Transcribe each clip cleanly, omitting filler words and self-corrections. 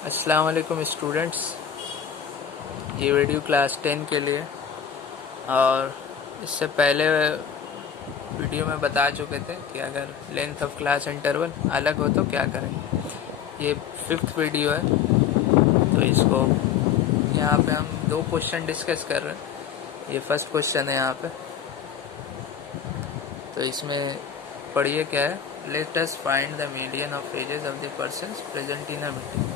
अस्सलाम वालेकुम स्टूडेंट्स। ये वीडियो क्लास 10 के लिए, और इससे पहले वीडियो में बता चुके थे कि अगर लेंथ ऑफ क्लास इंटरवल अलग हो तो क्या करें। ये 5th वीडियो है, तो इसको यहाँ पे हम 2 क्वेश्चन डिस्कस कर रहे हैं। ये फर्स्ट क्वेश्चन है यहाँ पे, तो इसमें पढ़िए क्या है। Let us find the median of ages of the persons present in a meeting.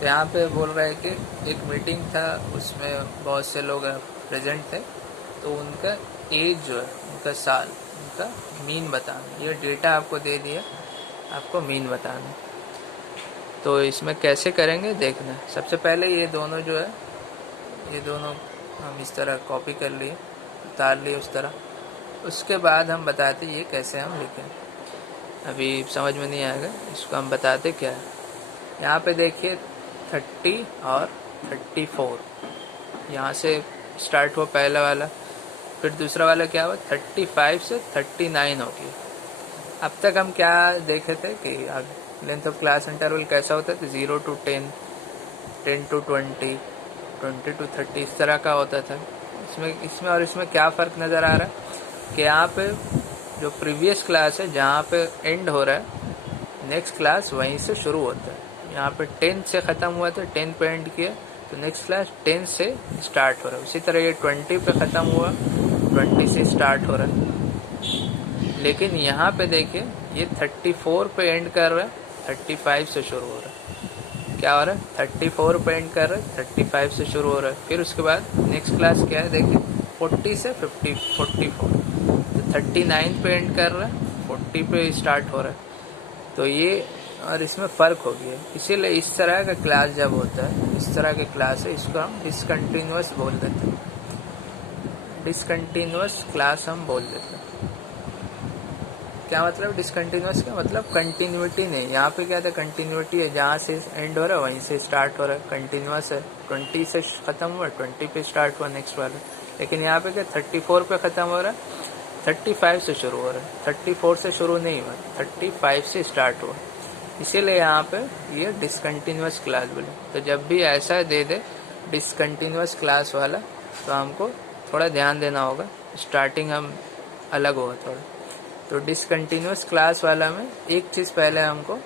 तो यहाँ पे बोल रहा है कि एक मीटिंग था, उसमें बहुत से लोग प्रेजेंट थे, तो उनका एज जो है, उनका साल, उनका मीन बताना। ये डेटा आपको दे दिया, आपको मीन बताना। तो इसमें कैसे करेंगे देखना। सबसे पहले ये दोनों जो है, ये दोनों हम इस तरह कॉपी कर लिए, उतार लिए उस तरह। उसके बाद हम बताते ये कैसे हम लिखें। अभी समझ में नहीं आएगा, इसको हम बताते क्या है। यहाँ पे देखिए 30 और 34, यहाँ से स्टार्ट हुआ पहला वाला, फिर दूसरा वाला क्या हुआ 35 से 39 हो गया। अब तक हम क्या देखे थे कि लेंथ ऑफ क्लास इंटरवल कैसा होता है, तो 0 to 10, 10 to 20, 20 to 30 इस तरह का होता था। इसमें और इसमें क्या फ़र्क नज़र आ रहा है कि यहाँ पे जो प्रीवियस क्लास है जहाँ पे एंड हो रहा है, नेक्स्ट क्लास वहीं से शुरू होता है। यहाँ पे 10 से ख़त्म हुआ तो 10 पे एंड किया, तो नेक्स्ट क्लास 10 से स्टार्ट हो रहा है। उसी तरह ये 20 पे ख़त्म हुआ, 20 से स्टार्ट हो रहा है। लेकिन यहाँ पे देखिए ये 34 पे एंड कर रहा है, 35 से शुरू हो रहा है। क्या हो रहा है, 34 पे एंड कर रहा है, 35 से शुरू हो रहा है। फिर उसके बाद नेक्स्ट क्लास क्या है देखिए, 40 से 44, तो 39 पे एंड कर रहा है, 40 पे स्टार्ट हो रहा है। तो ये और इसमें फ़र्क हो गया। इसीलिए इस तरह का क्लास जब होता है, इस तरह के क्लास है, इसको हम डिसकंटिन्यूअस बोल देते हैं। डिसकंटिन्यूअस क्लास हम बोल देते हैं। क्या मतलब डिसकंटिन्यूअस का मतलब कंटिन्यूटी नहीं। यहाँ पे क्या था, कंटिन्यूटी है, जहाँ से एंड हो रहा है वहीं से स्टार्ट हो रहा है, कंटिन्यूअस है। 20 से ख़त्म हुआ, 20 पे स्टार्ट हुआ नेक्स्ट वाला। लेकिन यहाँ पे क्या 34 पे ख़त्म हो रहा है, 35 से शुरू हो रहा है। 34 से शुरू नहीं हुआ, 35 से स्टार्ट हुआ। इसीलिए यहाँ पे ये डिसकंटिन्यूअस क्लास बोले। तो जब भी ऐसा दे दे डिसकंटिन्यूअस क्लास वाला, तो हमको थोड़ा ध्यान देना होगा, स्टार्टिंग हम अलग होगा थोड़ा। तो डिसकंटिन्यूअस क्लास वाला में एक चीज़ पहले हमको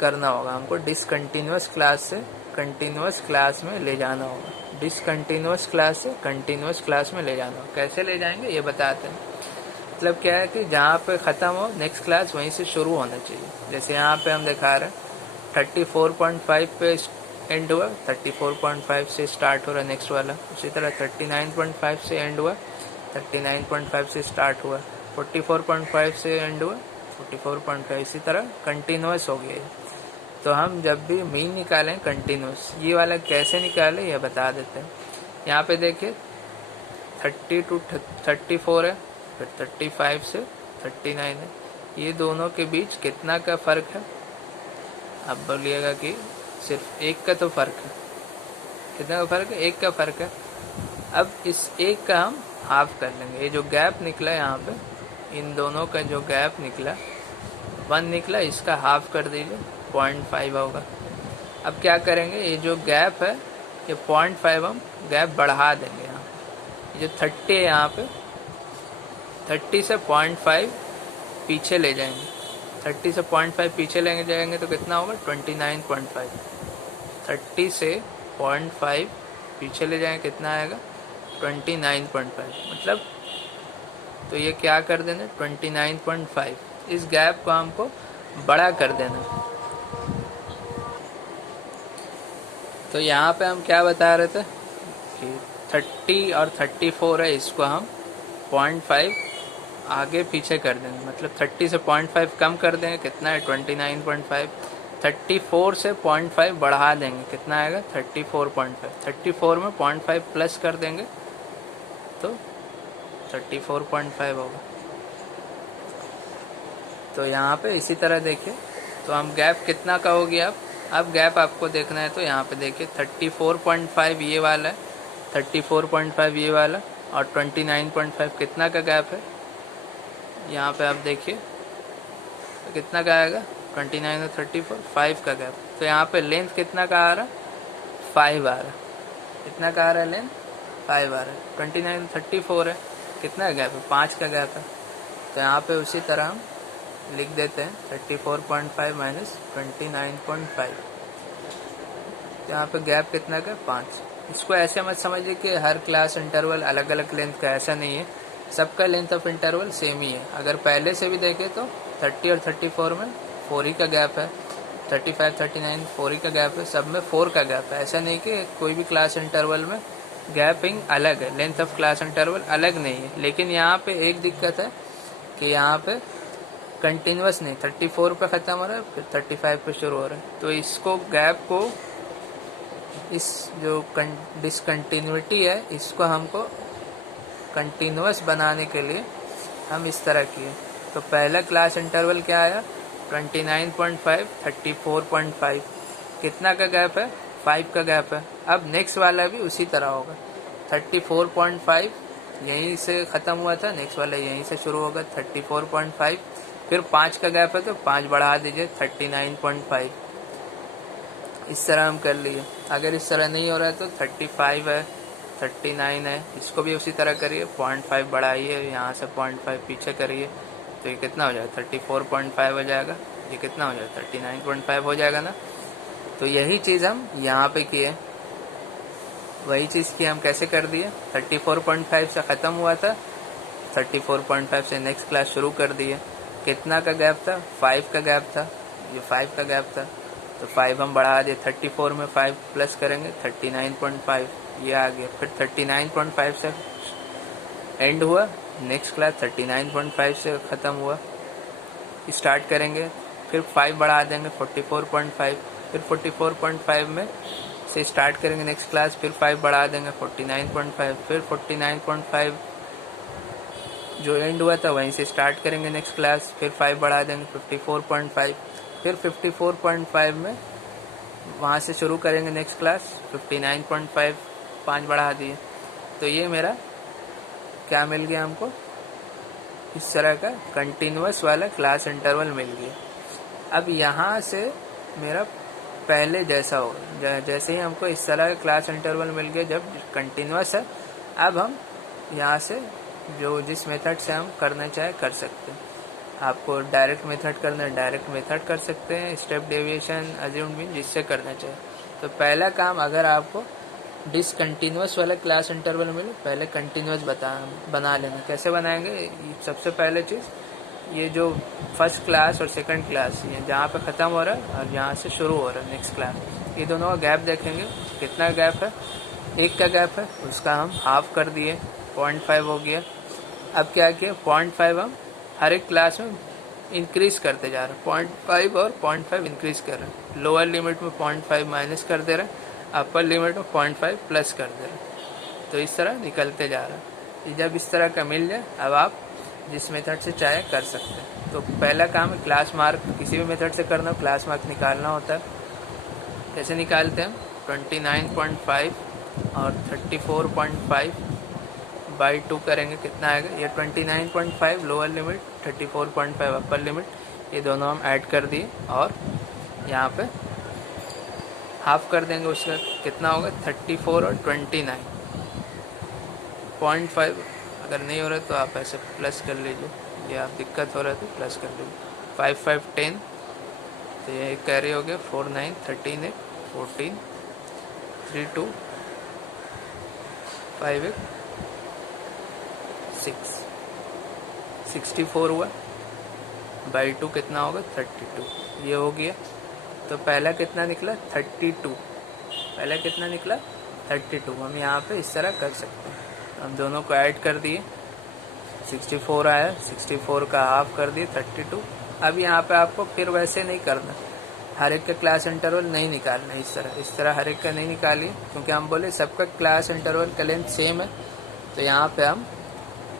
करना होगा, हमको डिसकंटिन्यूअस क्लास से कंटिन्यूअस क्लास में ले जाना होगा। डिसकंटिन्यूअस क्लास से कंटिन्यूअस क्लास में ले जाना होगा। कैसे ले जाएंगे ये बताते हैं। मतलब क्या है कि जहाँ पे ख़त्म हो नेक्स्ट क्लास वहीं से शुरू होना चाहिए। जैसे यहाँ पे हम दिखा रहे हैं 34.5 पे एंड हुआ, 34.5 से स्टार्ट हो रहा है नेक्स्ट वाला। उसी तरह 39.5 से एंड हुआ, 39.5 से स्टार्ट हुआ, 44.5 से एंड हुआ, 44.5। इसी तरह कंटिन्यूस हो गया। तो हम जब भी मीन निकालें कंटिन्यूस, ये वाला कैसे निकालें ये बता देते हैं। यहाँ पे देखिए 30 to 34 है, फिर 35 से 39 है। ये दोनों के बीच कितना का फ़र्क है। आप बोलिएगा कि सिर्फ एक का तो फ़र्क है। कितना का फ़र्क है, एक का फ़र्क है। अब इस एक का हम हाफ कर लेंगे। ये जो गैप निकला यहाँ पे, इन दोनों का जो गैप निकला 1 निकला, इसका हाफ कर दीजिए, 0.5 होगा। अब क्या करेंगे, ये जो गैप है ये 0.5 हम गैप बढ़ा देंगे। यहाँ जो 30 है, यहाँ पे 30 से 0.5 पीछे ले जाएंगे। 30 से 0.5 पीछे लेंगे जाएंगे तो कितना होगा 29.5। 30 से 0.5 पीछे ले जाएंगे कितना आएगा 29.5। मतलब तो ये क्या कर देना 29.5। इस गैप को हमको बड़ा कर देना। तो यहाँ पे हम क्या बता रहे थे कि 30 और 34 है, इसको हम 0.5 आगे पीछे कर देंगे। मतलब 30 से 0.5 कम कर देंगे, कितना है 29.5। 34 से 0.5 बढ़ा देंगे, कितना आएगा 34.5। 34 में 0.5 प्लस कर देंगे तो 34.5 होगा। तो यहाँ पे इसी तरह देखिए, तो हम गैप कितना का हो गया। अब गैप आपको देखना है तो यहाँ पे देखिए 34.5 ये वाला है, 34.5 ये वाला, और 29.5 कितना का गैप है। यहाँ पे आप देखिए तो कितना का आएगा 29 और 34 5 का गैप। तो यहाँ पे लेंथ कितना का आ रहा, 5 आ रहा। कितना का आ रहा है लेंथ, 5 आ रहा है। 29 और 34 है, कितना गैप है, 5 का गैप है। तो यहाँ पे उसी तरह हम लिख देते हैं 34.5 माइनस 29.5। तो यहाँ पे गैप कितना का, 5। इसको ऐसे मत समझिए कि हर क्लास इंटरवल अलग अलग लेंथ का, ऐसा नहीं है, सबका लेंथ ऑफ इंटरवल सेम ही है। अगर पहले से भी देखें तो 30 और 34 में 4 ही का गैप है, 35 39 4 ही का गैप है, सब में 4 का गैप है। ऐसा नहीं कि कोई भी क्लास इंटरवल में गैपिंग अलग है, लेंथ ऑफ क्लास इंटरवल अलग नहीं है। लेकिन यहाँ पे एक दिक्कत है कि यहाँ पे कंटिन्यूस नहीं, 34 पे ख़त्म हो रहा है फिर 35 पे शुरू हो रहा है। तो इसको गैप को, इस जो डिसकंटिन्यूटी है, इसको हमको कंटिन्यूस बनाने के लिए हम इस तरह किए। तो पहला क्लास इंटरवल क्या आया, 29.5 34.5, कितना का गैप है, 5 का गैप है। अब नेक्स्ट वाला भी उसी तरह होगा, 34.5 यहीं से ख़त्म हुआ था, नेक्स्ट वाला यहीं से शुरू होगा 34.5, फिर 5 का गैप है तो 5 बढ़ा दीजिए 39.5। इस तरह हम कर लिए। अगर इस तरह नहीं हो रहा है तो 35 है, 39 है, इसको भी उसी तरह करिए, 0.5 बढ़ाइए, यहाँ से 0.5 पीछे करिए, तो ये कितना हो जाएगा, 34.5 हो जाएगा। ये कितना हो जाएगा, 39.5 हो जाएगा ना। तो यही चीज़ हम यहाँ पे किए, वही चीज़ की हम कैसे कर दिए, 34.5 से ख़त्म हुआ था, 34.5 से नेक्स्ट क्लास शुरू कर दिए। कितना का गैप था, 5 का गैप था, ये 5 का गैप था, तो 5 हम बढ़ा दिए, 34 में 5 प्लस करेंगे 39.5, ये आ गया। फिर 39.5 से एंड हुआ, नेक्स्ट क्लास 39.5 से ख़त्म हुआ, स्टार्ट करेंगे, फिर 5 बढ़ा देंगे 44.5, फिर 44.5 में से स्टार्ट करेंगे नेक्स्ट क्लास, फिर 5 बढ़ा देंगे 49.5, फिर 49.5 जो एंड हुआ था वहीं से स्टार्ट करेंगे नेक्स्ट क्लास, फिर 5 बढ़ा देंगे 54.5, फिर 54.5 में वहाँ से शुरू करेंगे नेक्स्ट क्लास 59.5, 5 बढ़ा दिए। तो ये मेरा क्या मिल गया हमको, इस तरह का कंटिन्यूस वाला क्लास इंटरवल मिल गया। अब यहाँ से मेरा पहले जैसा हो, जैसे ही हमको इस तरह का क्लास इंटरवल मिल गया जब कंटिन्यूस है, अब हम यहाँ से जो जिस मेथड से हम करना चाहे कर सकते हैं। आपको डायरेक्ट मेथड करना है, डायरेक्ट मेथड कर सकते हैं, स्टेप डेविएशन, अज्यूम्ड मीन, जिससे करना चाहे। तो पहला काम, अगर आपको डिसकंटिन्यूस वाला क्लास इंटरवल मिले, पहले कंटिन्यूस बना लेना। कैसे बनाएंगे, सबसे पहले चीज़, ये जो फर्स्ट क्लास और सेकंड क्लास, ये जहाँ पे ख़त्म हो रहा है और यहाँ से शुरू हो रहा है नेक्स्ट क्लास, ये दोनों का गैप देखेंगे, कितना गैप है, 1 का गैप है, उसका हम हाफ कर दिए, 0.5 हो गया। अब क्या किया, 0.5 हम हर एक क्लास में इंक्रीज़ करते जा रहे हैं, 0.5 और 0.5 इंक्रीज़ कर रहे हैं। लोअर लिमिट में 0.5 माइनस कर दे रहे हैं, अपर लिमिट में 0.5 प्लस कर दे रहे हैं। तो इस तरह निकलते जा रहा है। जब इस तरह का मिल जाए, अब आप जिस मेथड से चाहे कर सकते हैं। तो पहला काम है क्लास मार्क, किसी भी मेथड से करना हो क्लास मार्क निकालना होता है। कैसे निकालते हैं, 29.5 और 34.5 बाई 2 करेंगे, कितना आएगा, ये 29.5 लोअर लिमिट, 34.5 अपर लिमिट, ये दोनों हम ऐड कर दिए और यहाँ पे हाफ कर देंगे, उसका कितना होगा, 34 और 29.5। अगर नहीं हो रहा तो आप ऐसे प्लस कर लीजिए, ये आप दिक्कत हो रहा है तो प्लस कर लीजिए, 5 5 10, तो ये कैरी हो गया, 4 9 13 8 14 3 2 5 8 6 64 हुआ, बाई 2 कितना होगा, 32, ये हो गया। तो पहला कितना निकला, 32, पहला कितना निकला, 32। हम यहाँ पे इस तरह कर सकते हैं, हम दोनों को ऐड कर दिए, 64 आया, 64 का हाफ कर दिए 32। अब यहाँ पे आपको फिर वैसे नहीं करना, हर एक का क्लास इंटरवल नहीं निकालना, इस तरह हर एक का नहीं निकालिए, क्योंकि हम बोले सबका क्लास इंटरवल का लेंथ सेम है। तो यहाँ पे हम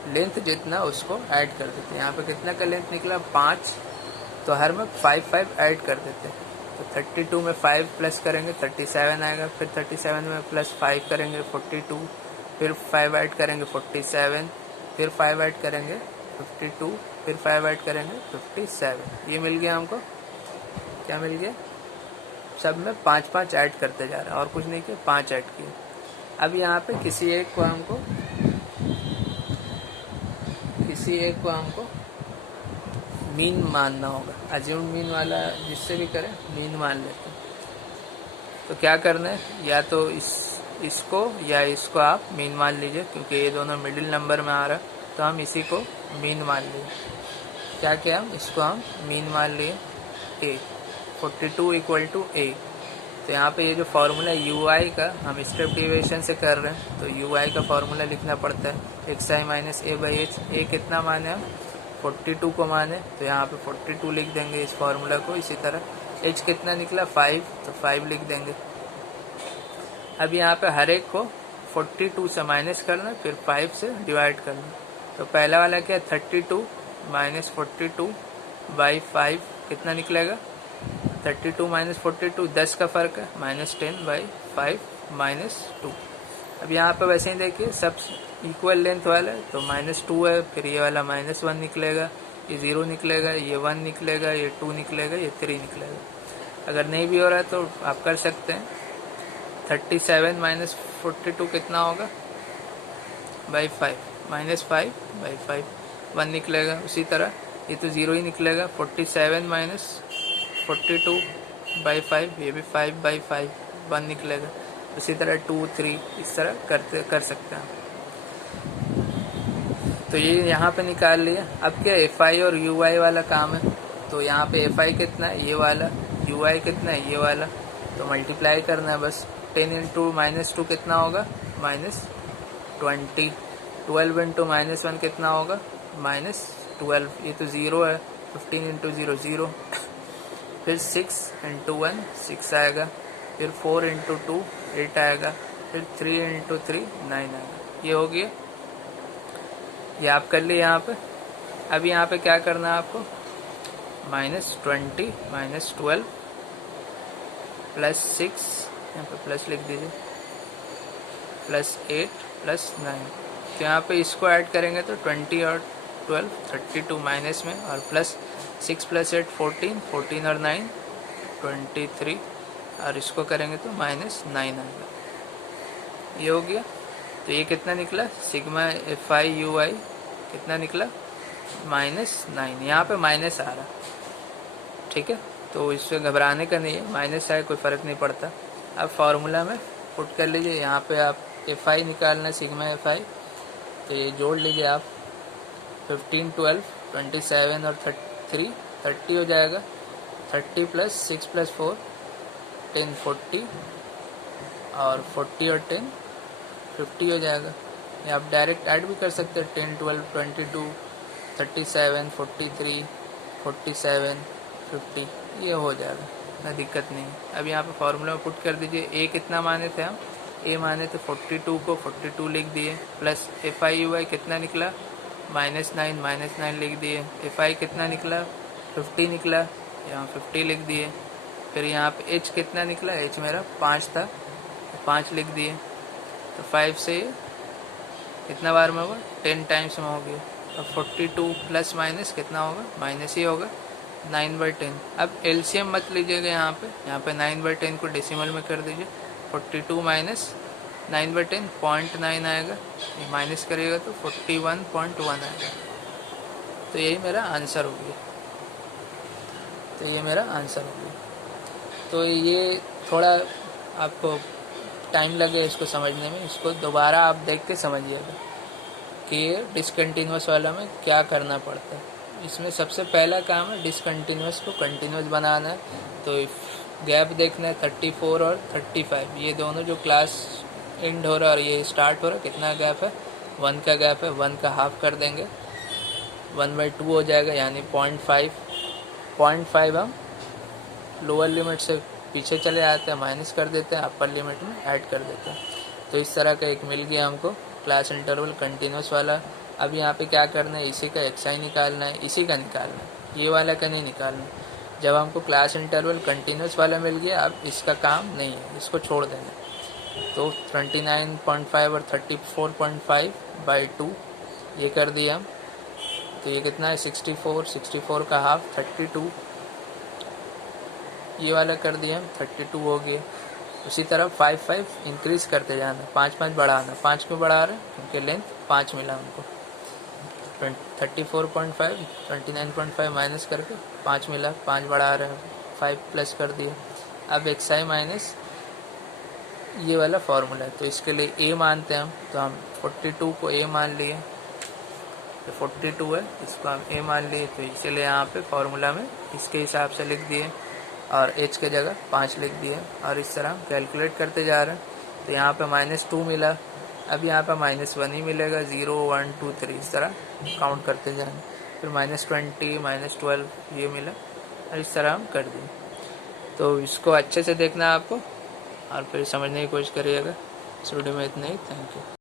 लेंथ जितना उसको ऐड कर देते हैं। यहाँ पे कितना का लेंथ निकला, 5, तो हर में 5 5 ऐड कर देते हैं। तो 32 में 5 प्लस करेंगे 37 आएगा, फिर 37 में प्लस 5 करेंगे 42, फिर 5 ऐड करेंगे 47, फिर 5 ऐड करेंगे 52, फिर 5 ऐड करेंगे 57। ये मिल गया हमको क्या मिल गया, सब में 5 ऐड करते जा रहा है और कुछ नहीं किया, 5 ऐड किए। अब यहाँ पे किसी एक को हमको मीन मानना होगा। अज्यूम मीन वाला जिससे भी करें मीन मान लेते हैं। तो क्या करना है, या तो इसको या इसको आप मीन मान लीजिए, क्योंकि ये दोनों मिडिल नंबर में आ रहा है, तो हम इसी को मीन मान लिए। क्या किया, हम इसको हम मीन मान लिए a, 42 इक्वल टू a। तो यहाँ पे ये जो फॉर्मूला ui का हम स्टेप डिविएशन से कर रहे हैं, तो ui का फॉर्मूला लिखना पड़ता है xi minus a by h। a कितना माने हम, 42 को माने, तो यहाँ पे 42 लिख देंगे इस फॉर्मूला को। इसी तरह h कितना निकला 5, तो 5 लिख देंगे। अब यहाँ पे हर एक को 42 से माइनस करना, फिर 5 से डिवाइड करना। तो पहला वाला क्या, 32 माइनस 42 बाई 5 कितना निकलेगा, 32 माइनस 42 10 का फ़र्क है, माइनस 10 बाई 5 माइनस 2। अब यहाँ पे वैसे ही देखिए सब इक्वल लेंथ वाला है, तो -2 है, फिर ये वाला -1 निकलेगा, ये 0 निकलेगा, ये 1 निकलेगा, ये 2 निकलेगा, ये 3 निकलेगा। अगर नहीं भी हो रहा है तो आप कर सकते हैं, 37 माइनस 42 कितना होगा, बाई 5, -5 बाई 5 1 निकलेगा। उसी तरह ये तो 0 ही निकलेगा, 47 माइनस 42 बाई 5, ये भी 5 बाई 5 1 निकलेगा। उसी तरह 2 3 इस तरह कर सकते हैं। तो ये यहाँ पे निकाल लिया। अब क्या fi और ui वाला काम है, तो यहाँ पे fi कितना है, ये वाला, ui कितना है, ये वाला, तो मल्टीप्लाई करना है बस। 10 इंटू -2 कितना होगा, -20, 12 इंटू -1 कितना होगा, -12, ये तो 0 है, 15 इंटू 0 0, फिर 6 इंटू 1 6 आएगा, फिर 4 इंटू 2 8 आएगा, फिर 3 इंटू 3 9 आएगा। ये हो गया, ये आप कर लिए यहाँ पे। अब यहाँ पे क्या करना है आपको, -20 -12 प्लस 6, यहाँ पे प्लस लिख दीजिए, प्लस 8 प्लस 9। तो यहाँ पे इसको ऐड करेंगे तो 20 और 12 32 माइनस में, और प्लस 6 प्लस 8 14, 14 और 9 23, और इसको करेंगे तो -9 आएगा। ये हो गया। तो ये कितना निकला, सिग्मा fi ui कितना निकला, -9। यहाँ पे माइनस आ रहा, ठीक है, तो इससे घबराने का नहीं है, माइनस आए कोई फ़र्क नहीं पड़ता। अब फार्मूला में पुट कर लीजिए, यहाँ पे आप fi निकालना, सिग्मा fi, तो ये जोड़ लीजिए आप, 15 12 27 और 3 30 हो जाएगा, 30 प्लस 6 प्लस 4 10 40, और 40 और 10 50 हो जाएगा। या आप डायरेक्ट ऐड भी कर सकते हैं, 10 12 22 37 43 47 50, ये हो जाएगा, ना दिक्कत नहीं। अब यहाँ पे फार्मूला में पुट कर दीजिए। a कितना माने थे हम, a माने थे 42 को 42 लिख दिए, प्लस fi ui कितना निकला, -9 लिख दिए, fi कितना निकला 50 निकला, यहाँ 50 लिख दिए। फिर यहाँ पे h कितना निकला, h मेरा 5 था, 5 लिख दिए। तो 5 से कितना बार में होगा, 10 टाइम्स में हो गया। अब 42 प्लस माइनस कितना होगा, माइनस ही होगा, 9/10। अब एलसीएम मत लीजिएगा, यहाँ पे 9/10 को डेसिमल में कर दीजिए, 42 माइनस 9/10 0.9 आएगा, माइनस करिएगा तो 41.1 आएगा। तो यही मेरा आंसर हो गया, तो ये थोड़ा आपको टाइम लगे इसको समझने में, इसको दोबारा आप देख के समझिएगा कि ये डिसकंटिन्यूस वाला में क्या करना पड़ता है। इसमें सबसे पहला काम है डिसकंटिन्यूस को कंटिन्यूस बनाना है। तो गैप देखना है 34 और 35, ये दोनों जो क्लास एंड हो रहा है और ये स्टार्ट हो रहा है, कितना गैप है, 1 का गैप है, 1 का हाफ कर देंगे, 1/2 हो जाएगा, यानी 0.5 हम लोअर लिमिट से पीछे चले आते हैं, माइनस कर देते हैं, अपर लिमिट में ऐड कर देते हैं। तो इस तरह का एक मिल गया हमको क्लास इंटरवल कंटिन्यूस वाला। अब यहाँ पे क्या करना है, इसी का xi निकालना है, इसी का निकालना है, ये वाला का नहीं निकालना। जब हमको क्लास इंटरवल कंटिन्यूस वाला मिल गया, अब इसका काम नहीं है, इसको छोड़ देना। तो 29.5 और 34.5/2 ये कर दिया हम। तो ये कितना है, 64 का हाफ 32, ये वाला कर दिया, 32 हो गया। उसी तरह 5 इंक्रीज करते जाना, 5 बढ़ाना। 5 क्यों बढ़ा रहे हैं? क्योंकि लेंथ 5 मिला हमको। 34.5 29.5 माइनस करके 5 मिला, 5 बढ़ा रहे हैं, 5 प्लस कर दिया। अब xi माइनस ये वाला फॉर्मूला है, तो इसके लिए a मानते हैं हम, तो हम 42 को a मान लिए, तो 42 है, इसको हम a मान लिए, तो इसलिए यहाँ पे फॉर्मूला में इसके हिसाब से लिख दिए और h के जगह 5 लिख दिए। और इस तरह हम कैलकुलेट करते जा रहे हैं। तो यहाँ पे -2 मिला, अब यहाँ पे -1 ही मिलेगा, 0 1 2 3 इस तरह काउंट करते जाएंगे। फिर -20 -12 ये मिला, और इस तरह हम कर दिए। तो इसको अच्छे से देखना है आपको और फिर समझने की कोशिश करिएगा। इस वीडियो में इतना ही, थैंक यू।